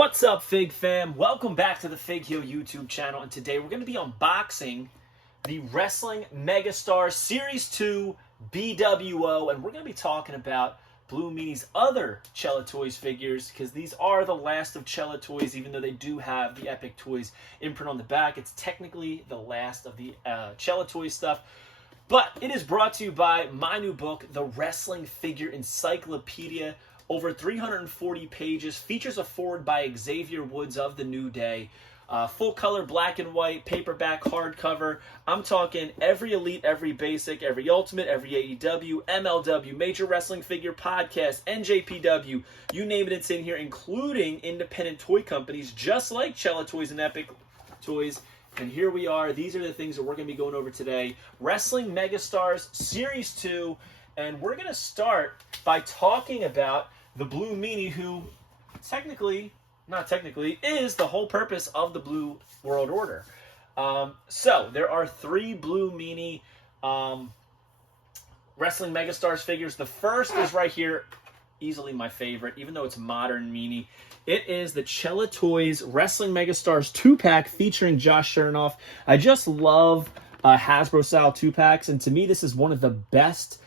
What's up, Fig fam? Welcome back to the Fig Heel YouTube channel, and today we're going to be unboxing the Wrestling Megastars Series 2 BWO, and we're going to be talking about Blue Meanie's other Chella Toys figures, because these are the last of Chella Toys. Even though they do have the Epic Toys imprint on the back, it's technically the last of the Chella Toys stuff. But it is brought to you by my new book, The Wrestling Figure Encyclopedia. Over 340 pages, features a foreword by Xavier Woods of The New Day. Full color, black and white, paperback, hardcover. I'm talking every Elite, every Basic, every Ultimate, every AEW, MLW, Major Wrestling Figure Podcast, NJPW. You name it, it's in here, including independent toy companies just like Chella Toys and Epic Toys. And here we are. These are the things that we're going to be going over today. Wrestling Megastars Series 2. And we're going to start by talking about the Blue Meanie, who not technically, is the whole purpose of the Blue World Order. So, there are 3 Blue Meanie Wrestling Megastars figures. The first is right here, easily my favorite, even though it's modern Meanie. It is the Chella Toys Wrestling Megastars 2-pack featuring Josh Chernoff. I just love Hasbro-style 2-packs, and to me, this is one of the best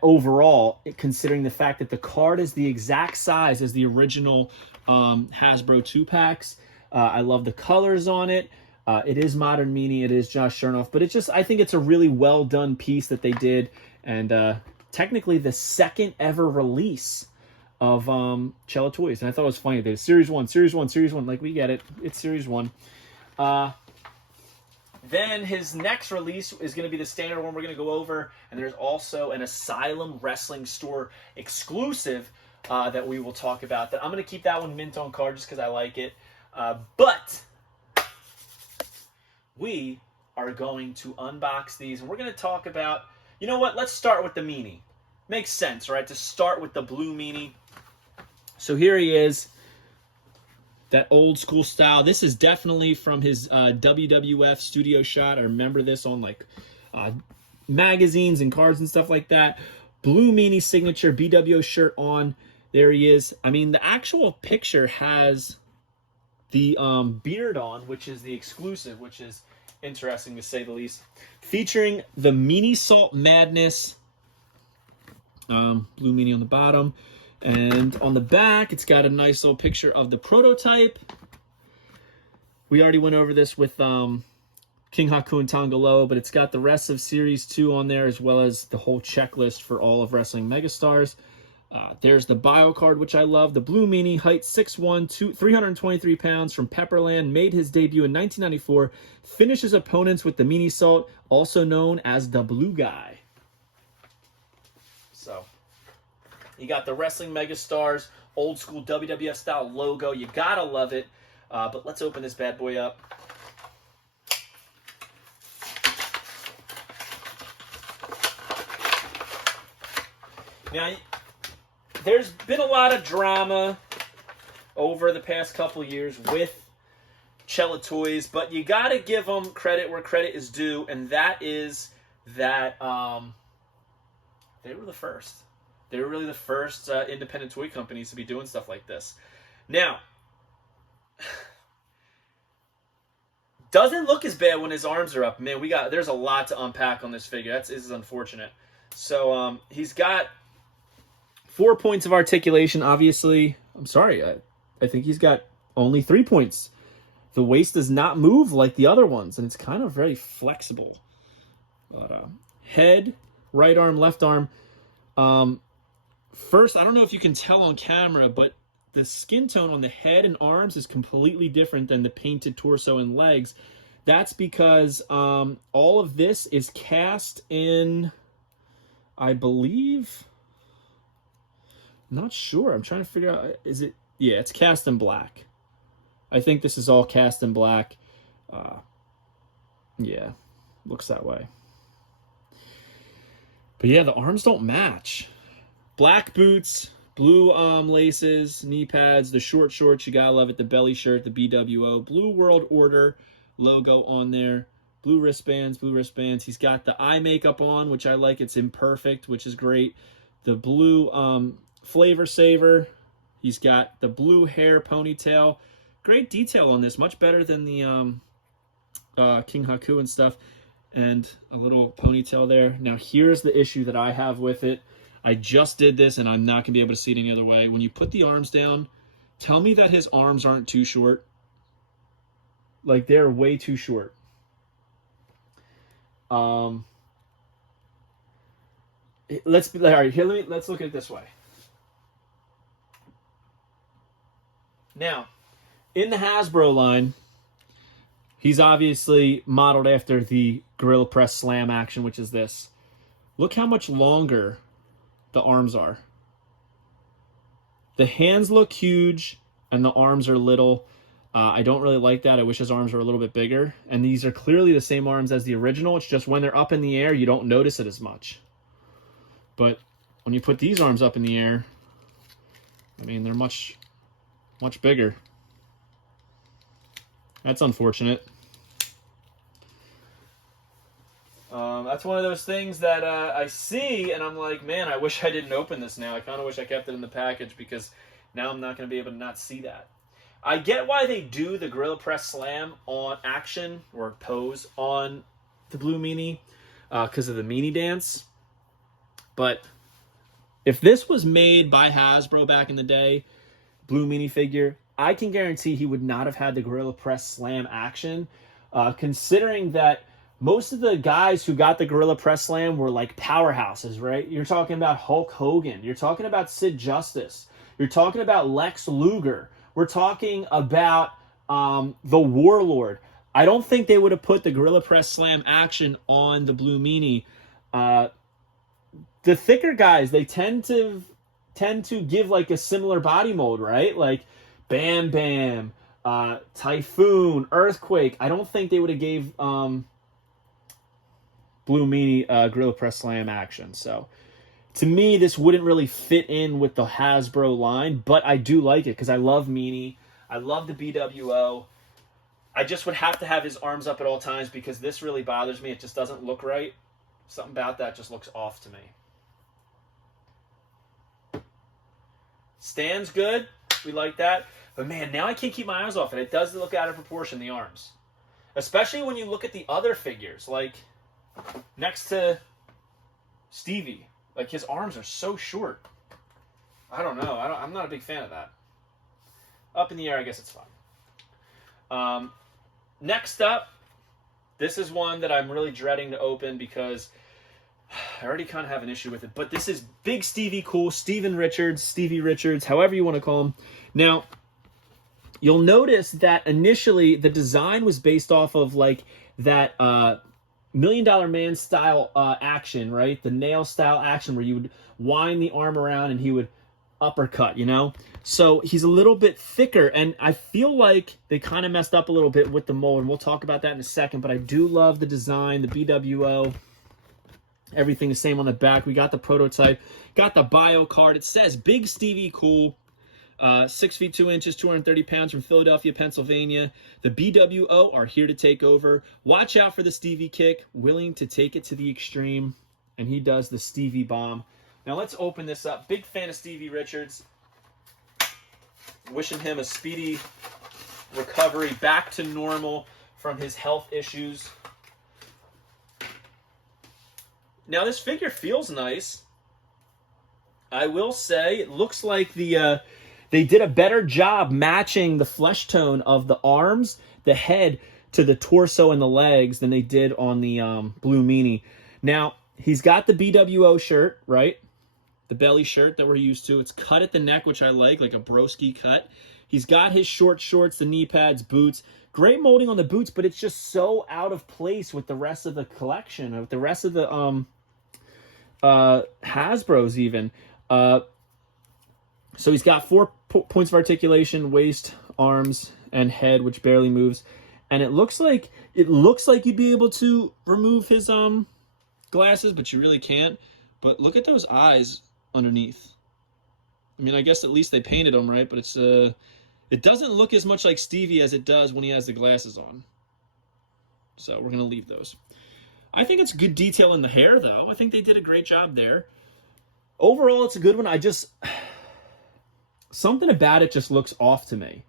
overall, considering the fact that the card is the exact size as the original Hasbro 2-packs. I love the colors on it. It is modern Meanie. It is Josh Chernoff. But it's just, I think it's a really well done piece that they did. And technically the second ever release of Chella Toys. And I thought it was funny. They did Series 1, Series 1, Series 1. Like, we get it. It's Series 1. Then his next release is going to be the standard one we're going to go over. And there's also an Asylum Wrestling Store exclusive that we will talk about. That I'm going to keep that one mint on card just because I like it. But we are going to unbox these. And we're going to talk about, you know what? Let's start with the Meanie. Makes sense, right? To start with the Blue Meanie. So here he is. That old school style. This is definitely from his WWF studio shot. I remember this on like magazines and cards and stuff like that. Blue Meanie signature BWO shirt on. There he is. I mean, the actual picture has the beard on, which is the exclusive, which is interesting to say the least. Featuring the Meanie Salt Madness. Blue Meanie on the bottom. And on the back, it's got a nice little picture of the prototype. We already went over this with King Haku and Tongalo, but it's got the rest of Series 2 on there, as well as the whole checklist for all of Wrestling Megastars. There's the bio card, which I love. The Blue Meanie, height 6'1", 323 pounds, from Pepperland, made his debut in 1994. Finishes opponents with the Meanie Salt, also known as the Blue Guy. So, you got the Wrestling Megastars, old school WWF style logo. You gotta love it. But let's open this bad boy up. Now, there's been a lot of drama over the past couple years with Chella Toys, but you gotta give them credit where credit is due, and that is that they were the first. They were really the first independent toy companies to be doing stuff like this. Now, doesn't look as bad when his arms are up. Man, there's a lot to unpack on this figure. This is unfortunate. So he's got 4 points of articulation. Obviously, I'm sorry, I think he's got only 3 points. The waist does not move like the other ones, and it's kind of very flexible. But, head, right arm, left arm. First, I don't know if you can tell on camera, but the skin tone on the head and arms is completely different than the painted torso and legs. That's because all of this is cast in, I believe, not sure. I'm trying to figure out, is it, yeah, it's cast in black. I think this is all cast in black. Yeah, looks that way. But yeah, the arms don't match. Black boots, blue laces, knee pads, the short shorts, you gotta love it, the belly shirt, the BWO, Blue World Order logo on there, blue wristbands. He's got the eye makeup on, which I like. It's imperfect, which is great. The blue Flavor Saver. He's got the blue hair ponytail. Great detail on this, much better than the King Haku and stuff. And a little ponytail there. Now here's the issue that I have with it. I just did this and I'm not going to be able to see it any other way. When you put the arms down, tell me that his arms aren't too short. Like, they're way too short. Let's look at it this way. Now, in the Hasbro line, he's obviously modeled after the Gorilla Press Slam action, which is this. Look how much longer the arms are. The hands look huge, and the arms are little. I don't really like that. I wish his arms were a little bit bigger. And these are clearly the same arms as the original. It's just when they're up in the air, you don't notice it as much. But when you put these arms up in the air, I mean, they're much bigger. That's unfortunate. That's one of those things that I see, and I'm like, man, I wish I didn't open this now. I kind of wish I kept it in the package, because now I'm not going to be able to not see that. I get why they do the Gorilla Press Slam on action or pose on the Blue Meanie because of the Meanie dance. But if this was made by Hasbro back in the day, Blue Meanie figure, I can guarantee he would not have had the Gorilla Press Slam action, considering that most of the guys who got the Gorilla Press Slam were like powerhouses, right? You're talking about Hulk Hogan. You're talking about Sid Justice. You're talking about Lex Luger. We're talking about the Warlord. I don't think they would have put the Gorilla Press Slam action on the Blue Meanie. The thicker guys, they tend to give like a similar body mold, right? Like Bam Bam, Typhoon, Earthquake. I don't think they would have gave Blue Meanie Gorilla Press Slam action. So to me, this wouldn't really fit in with the Hasbro line, but I do like it because I love Meanie. I love the BWO. I just would have to have his arms up at all times because this really bothers me. It just doesn't look right. Something about that just looks off to me. Stands good. We like that. But man, now I can't keep my eyes off it. It does look out of proportion, the arms. Especially when you look at the other figures. Like, next to Stevie. Like, his arms are so short. I don't know. I'm not a big fan of that. Up in the air, I guess it's fine. Next up, this is one that I'm really dreading to open because I already kind of have an issue with it. But this is Big Stevie Cool, Stevie Richards, however you want to call him. Now, you'll notice that initially the design was based off of like that $1 Million Man style action, right? The nail style action where you would wind the arm around and he would uppercut, you know? So he's a little bit thicker, and I feel like they kind of messed up a little bit with the mold, and we'll talk about that in a second, but I do love the design, the BWO, everything the same on the back. We got the prototype, got the bio card. It says Big Stevie Cool, 6 feet 2 inches, 230 pounds, from Philadelphia, Pennsylvania. The BWO are here to take over. Watch out for the Stevie kick, willing to take it to the extreme, and he does the Stevie bomb. Now let's open this up. Big fan of Stevie Richards. Wishing him a speedy recovery, back to normal from his health issues. Now this figure feels nice. I will say it looks like they did a better job matching the flesh tone of the arms, the head, to the torso and the legs than they did on the Blue Meanie. Now, he's got the BWO shirt, right? The belly shirt that we're used to. It's cut at the neck, which I like a broski cut. He's got his short shorts, the knee pads, boots. Great molding on the boots, but it's just so out of place with the rest of the collection, with the rest of the Hasbro's even. So he's got 4 points of articulation, waist, arms, and head, which barely moves. And it looks like you'd be able to remove his glasses, but you really can't. But look at those eyes underneath. I mean, I guess at least they painted them, right? But it doesn't look as much like Stevie as it does when he has the glasses on. So we're going to leave those. I think it's good detail in the hair, though. I think they did a great job there. Overall, it's a good one. something about it just looks off to me.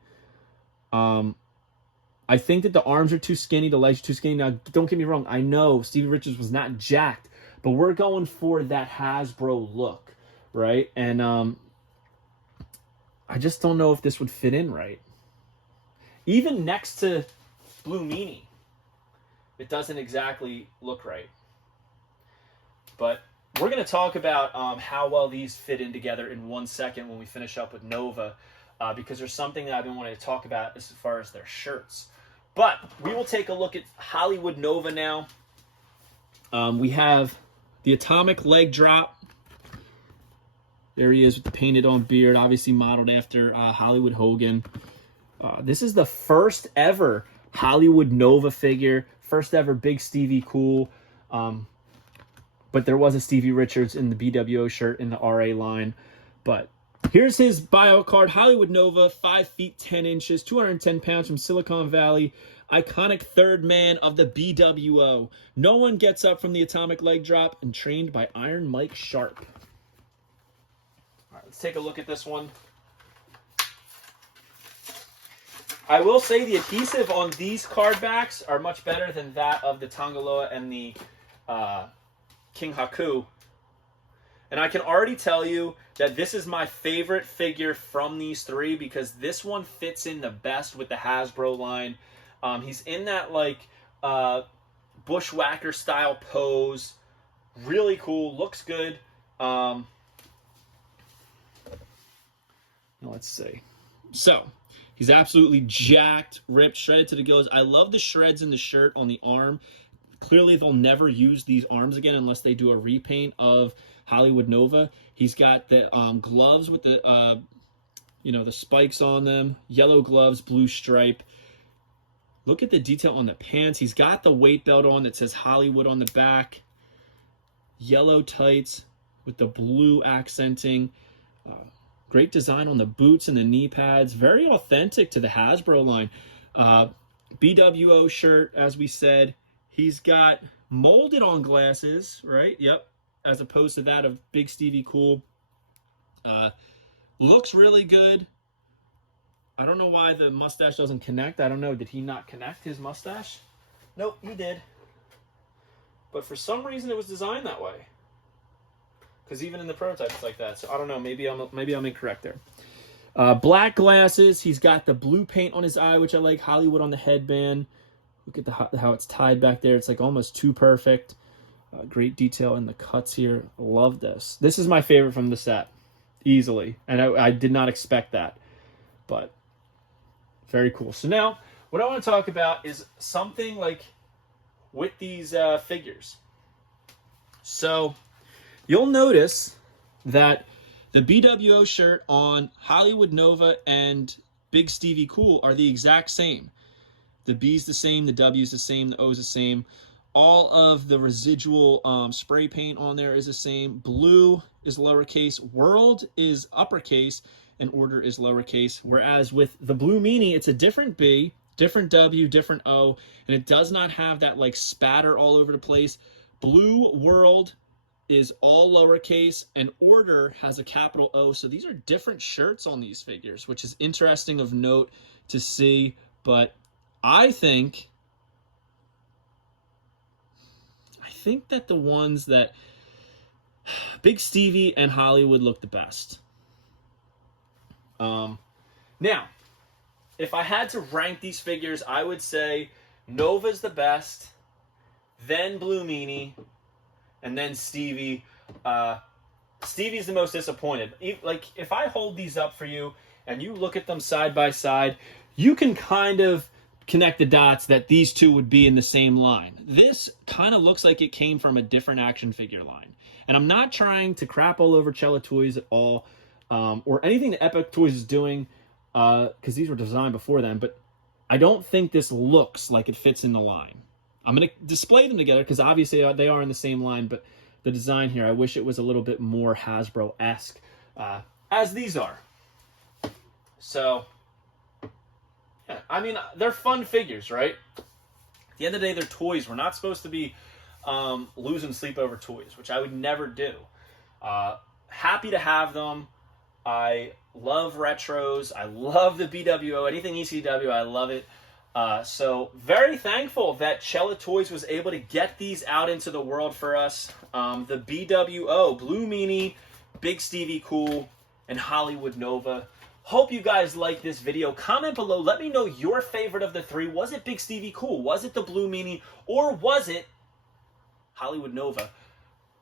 I think that the arms are too skinny, the legs are too skinny. Now, don't get me wrong. I know Stevie Richards was not jacked, but we're going for that Hasbro look, right? And I just don't know if this would fit in right. Even next to Blue Meanie, it doesn't exactly look right. But we're going to talk about how well these fit in together in 1 second when we finish up with Nova, because there's something that I've been wanting to talk about as far as their shirts. But we will take a look at Hollywood Nova now. We have the Atomic Leg Drop. There he is with the painted on beard, obviously modeled after Hollywood Hogan. This is the first ever Hollywood Nova figure, first ever Big Stevie Cool. But there was a Stevie Richards in the BWO shirt in the RA line. But here's his bio card. Hollywood Nova, 5 feet 10 inches, 210 pounds from Silicon Valley. Iconic third man of the BWO. No one gets up from the Atomic Leg Drop and trained by Iron Mike Sharp. All right, let's take a look at this one. I will say the adhesive on these card backs are much better than that of the Tangaloa and the King Haku. And I can already tell you that this is my favorite figure from these three because this one fits in the best with the Hasbro line. He's in that like bushwhacker style pose. Really cool. Looks good. Let's see. So, he's absolutely jacked, ripped, shredded to the gills. I love the shreds in the shirt on the arm. Clearly, they'll never use these arms again unless they do a repaint of Hollywood Nova. He's got the gloves with the, the spikes on them. Yellow gloves, blue stripe. Look at the detail on the pants. He's got the weight belt on that says Hollywood on the back. Yellow tights with the blue accenting. Great design on the boots and the knee pads. Very authentic to the Hasbro line. BWO shirt, as we said. He's got molded on glasses, right? Yep. As opposed to that of Big Stevie Cool. Looks really good. I don't know why the mustache doesn't connect. I don't know. Did he not connect his mustache? Nope, he did. But for some reason, it was designed that way. Because even in the prototype, it's like that. So I don't know. Maybe I'm incorrect there. Black glasses. He's got the blue paint on his eye, which I like. Hollywood on the headband. Look at how it's tied back there. It's like almost too perfect. Great detail in the cuts here. Love this. This is my favorite from the set. Easily. And I did not expect that. But very cool. So now, what I want to talk about is something like with these figures. So, you'll notice that the BWO shirt on Hollywood Nova and Big Stevie Cool are the exact same. The B's the same, the W's the same, the O's the same. All of the residual spray paint on there is the same. Blue is lowercase, World is uppercase, and Order is lowercase. Whereas with the Blue Meanie, it's a different B, different W, different O, and it does not have that like spatter all over the place. Blue World is all lowercase, and Order has a capital O. So these are different shirts on these figures, which is interesting of note to see. But I think that the ones that Big Stevie and Hollywood look the best. Now, if I had to rank these figures, I would say Nova's the best, then Blue Meanie, and then Stevie. Stevie's the most disappointed. Like, if I hold these up for you and you look at them side by side, you can kind of connect the dots that these two would be in the same line. This kind of looks like it came from a different action figure line. And I'm not trying to crap all over Chella Toys at all, or anything that Epic Toys is doing, because these were designed before then, but I don't think this looks like it fits in the line. I'm going to display them together because obviously they are in the same line, but the design here, I wish it was a little bit more Hasbro-esque, as these are. So, yeah, I mean, they're fun figures, right? At the end of the day, they're toys. We're not supposed to be losing sleep over toys, which I would never do. Happy to have them. I love retros. I love the BWO. Anything ECW, I love it. So very thankful that Chella Toys was able to get these out into the world for us. The BWO, Blue Meanie, Big Stevie Cool, and Hollywood Nova. Hope you guys like this video. Comment below. Let me know your favorite of the three. Was it Big Stevie Cool? Was it the Blue Meanie? Or was it Hollywood Nova?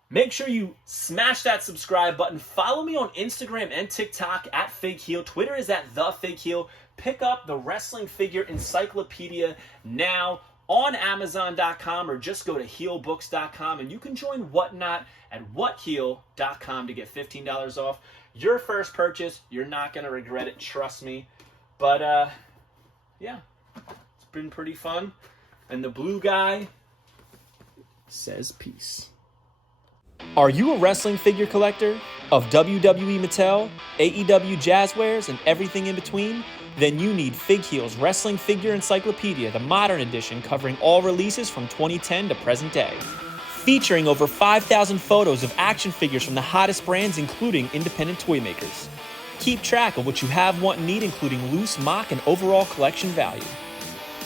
Make sure you smash that subscribe button. Follow me on Instagram and TikTok at Fig Heel. Twitter is at The Fig Heel. Pick up the Wrestling Figure Encyclopedia now on Amazon.com, or just go to heelbooks.com, and you can join Whatnot at whatheel.com to get $15 off your first purchase. You're not going to regret it, trust me. But yeah, it's been pretty fun. And the blue guy says peace. Are you a wrestling figure collector of WWE Mattel, AEW Jazzwares, and everything in between? Then you need Fig Heel's Wrestling Figure Encyclopedia, the modern edition covering all releases from 2010 to present day. Featuring over 5,000 photos of action figures from the hottest brands, including independent toy makers. Keep track of what you have, want, and need, including loose, mock, and overall collection value.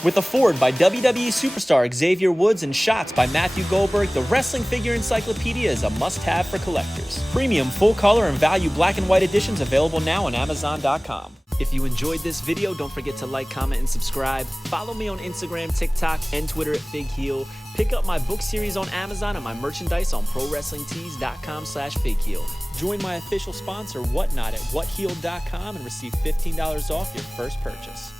With a foreword by WWE superstar Xavier Woods and shots by Matthew Goldberg, the Wrestling Figure Encyclopedia is a must-have for collectors. Premium, full-color, and value black and white editions available now on Amazon.com. If you enjoyed this video, don't forget to like, comment, and subscribe. Follow me on Instagram, TikTok, and Twitter at Fig Heel. Pick up my book series on Amazon and my merchandise on ProWrestlingTees.com/FigHeel. Join my official sponsor, Whatnot, at whatheel.com and receive $15 off your first purchase.